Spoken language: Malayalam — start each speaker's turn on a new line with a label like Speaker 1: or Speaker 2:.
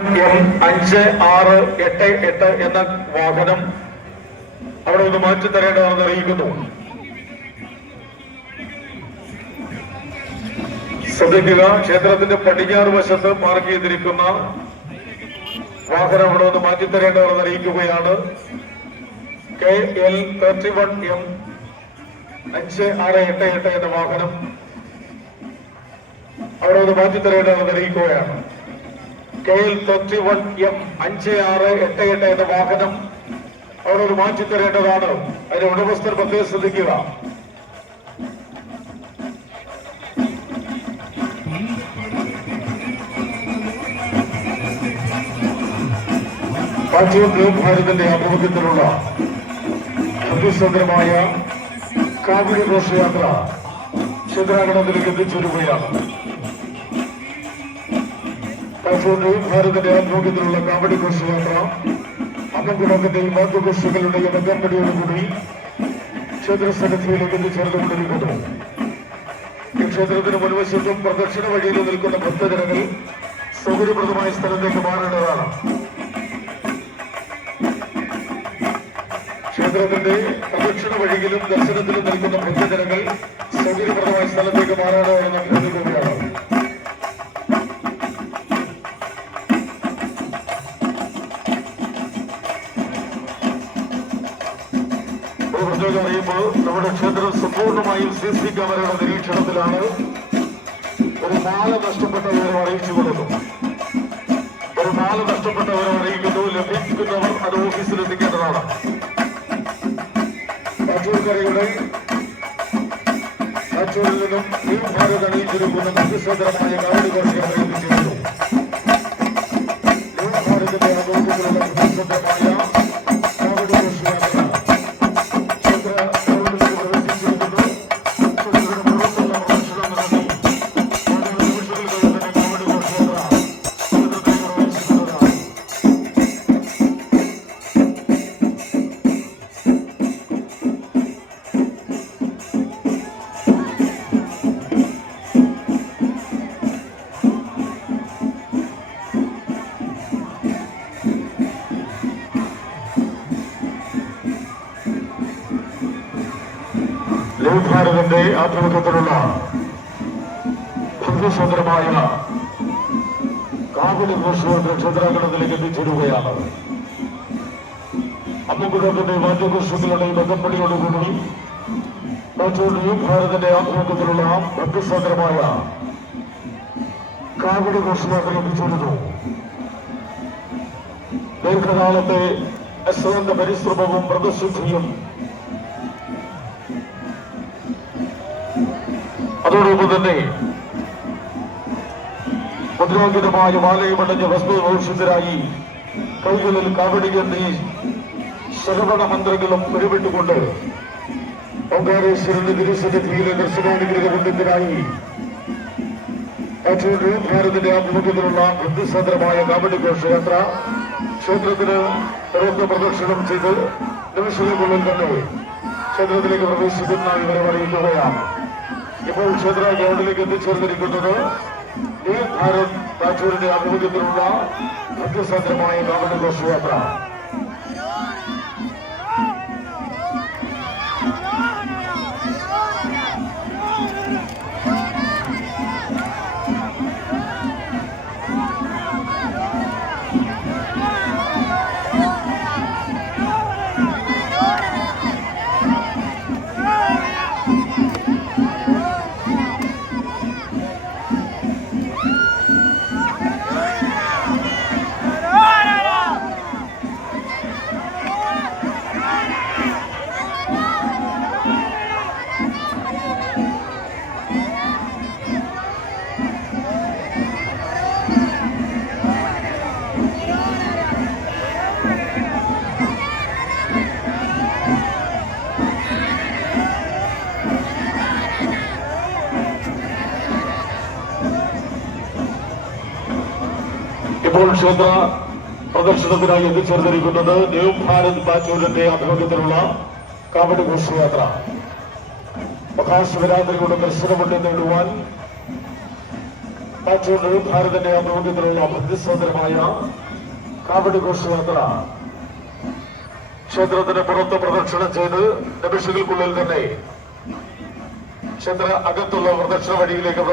Speaker 1: എം അഞ്ച് ആറ് എട്ട് എട്ട് എന്ന വാഹനം അവിടെ ഒന്ന് മാറ്റി തരേണ്ടതാണെന്ന് അറിയിക്കുന്നു. ശ്രദ്ധിക്കുക ക്ഷേത്രത്തിന്റെ പടിഞ്ഞാറ് വശത്ത് പാർക്ക് ചെയ്തിരിക്കുന്ന വാഹനം അവിടെ ഒന്ന് മാറ്റി തരേണ്ടതാണെന്ന് അറിയിക്കുകയാണ്. K L thirty one M അഞ്ച് ആറ് എട്ട് എട്ട് എന്ന വാഹനം അവിടെ ഒന്ന് മാറ്റി തരേണ്ടതാണെന്ന് അറിയിക്കുകയാണ്. കെ എൽ തൊട്ടി വൺ എം അഞ്ച് ആറ് എട്ട് എട്ട് എന്ന വാഹനം അവിടെ ഒരു മാറ്റി തരേണ്ടതാണ്. അതിന്റെ ഉടമസ്ഥർ പ്രത്യേകം ശ്രദ്ധിക്കുക. ദേവഭാരതന്റെ ആഭിമുഖ്യത്തിലുള്ള അതിസുന്ദരമായ കാവിരി ഘോഷയാത്ര ക്ഷേത്രാങ്കണത്തിലേക്ക് എത്തിച്ചേരുകയാണ്. കാസർഗോഡ് കബഡി ആഭിമുഖ്യത്തിലുള്ള കാവടി ഘോഷയാത്ര അമ്മക്കുളത്തിന്റെയും മാതൃഘോഷകളുടെയും ക്ഷേത്ര ക്ഷേത്രസന്നിധിയിലേക്ക് എത്തിച്ചേർന്നുകൊണ്ടിരിക്കുന്നു ഈ ക്ഷേത്രത്തിന് മുൻവശത്തും പ്രദക്ഷിണ വഴിയിലും നിൽക്കുന്ന ഭക്തജനങ്ങൾ സൗകര്യപ്രദമായ സ്ഥലത്തേക്ക് മാറേണ്ടതാണ്. ക്ഷേത്രത്തിന്റെ പ്രദക്ഷിണ വഴിയിലും ദർശനത്തിലും നിൽക്കുന്ന ഭക്തജനങ്ങൾ സൗകര്യപ്രദമായ സ്ഥലത്തേക്ക് മാറേണ്ടതാണെന്ന് അഭ്യർത്ഥിക്കുകയാണ് ഒരു പ്രത്യേകം അറിയുമ്പോൾ നമ്മുടെ ക്ഷേത്രം സമ്പൂർണമായും സി സി ക്യാമറയുടെ നിരീക്ഷണത്തിലാണ് ഒരു മാല നഷ്ടപ്പെട്ട വിവരം അറിയിച്ചു കൊടുക്കും ഒരു മാല വിവരം അറിയിക്കുന്നു. ലഭിക്കുന്നവർ അത് ഓഫീസിൽ എത്തിക്കേണ്ടതാണ് കാച്ചൂർക്കരയുടെ കച്ചൂരിൽ നിന്നും ഈ ഭാരത് അണിയിച്ചിരിക്കുന്ന മധ്യസ്വതരമായ കാവടി അറിയിപ്പിച്ചിരുന്നു ലഘുഭാരതന്റെ ആഭിമുഖ്യത്തിലുള്ള ഭംഗിസുന്ദരമായ കാവലി ഘോഷയാത്ര ക്ഷേത്രാങ്കണത്തിലേക്ക് എത്തിച്ചേരുകയാണ്. അമ്മുകുടത്തിന്റെ വാദ്യഘോഷങ്ങളുടെയും ബന്ധപ്പടിയോടുകൂടി ന്യൂ ഭാരതന്റെ ആഭിമുഖ്യത്തിലുള്ള ഭംഗിസുന്ദരമായ കാവടി ഘോഷയാത്ര എത്തിച്ചേരുന്നു ദീർഘകാലത്തെ അശ്രദ്ധ പരിശ്രമവും വ്രതശുദ്ധിയും അതോടൊപ്പം തന്നെ മുദ്രാങ്കിതമായ മാലയമടഞ്ഞ വസ്തുഭൂഷിതരായി കൈകളിൽ കാവടികേന്തി ശ്രവണ മന്ത്രങ്ങളും ഉരുവിട്ടുകൊണ്ട് ഓങ്കാരേശ്വരന്റെ തിരുസന്നിധിയിലെ ദർശനാനുഗ്രഹ ബന്ധത്തിനായി ഭാരതിന്റെ ആഭിമുഖ്യത്തിലുള്ള ബുദ്ധിസാന്ദ്രമായ കാവടി ഘോഷയാത്ര ക്ഷേത്രത്തിന് തുറന്ന് പ്രദക്ഷിണം ചെയ്ത് നിമിഷങ്ങൾക്കുള്ളിൽ തന്നെ ക്ഷേത്രത്തിലേക്ക് പ്രവേശിക്കുന്ന വിവരം അറിയിക്കുകയാണ്. ഇപ്പോൾ ക്ഷേത്ര ഗ്രൗണ്ടിലേക്ക് എത്തിച്ചേർന്നിരിക്കുന്നത് ഭാരത് താജൂരിന്റെ ആഭിമുഖ്യത്തിലുള്ള അത്യസാധ്യമായ ഗവൺമെന്റ് ഘോഷയാത്ര ഇപ്പോൾ ക്ഷേത്ര പ്രദർശനത്തിനായി എത്തിച്ചേർന്നിരിക്കുന്നത് ന്യൂ ഭാരത് ബാച്ചൂരിന്റെ ആഭിമുഖ്യത്തിലുള്ള കാവടി ഘോഷയാത്ര. മഹാശിവരാത്രിയുടെ ദർശനമുണ്ട് നേടുവാൻ ബാച്ചൂർ ന്യൂ ഭാരതിന്റെ ആഭിമുഖ്യത്തിലുള്ള പ്രതിസ്വാതന്ത്ര്യമായ കാവടി ഘോഷയാത്ര. ക്ഷേത്രത്തിന് പുറത്ത് പ്രദക്ഷിണം ചെയ്ത് നിമിഷങ്ങൾക്കുള്ളിൽ തന്നെ ക്ഷേത്ര അകത്തുള്ള പ്രദക്ഷിണ വഴിയിലേക്ക്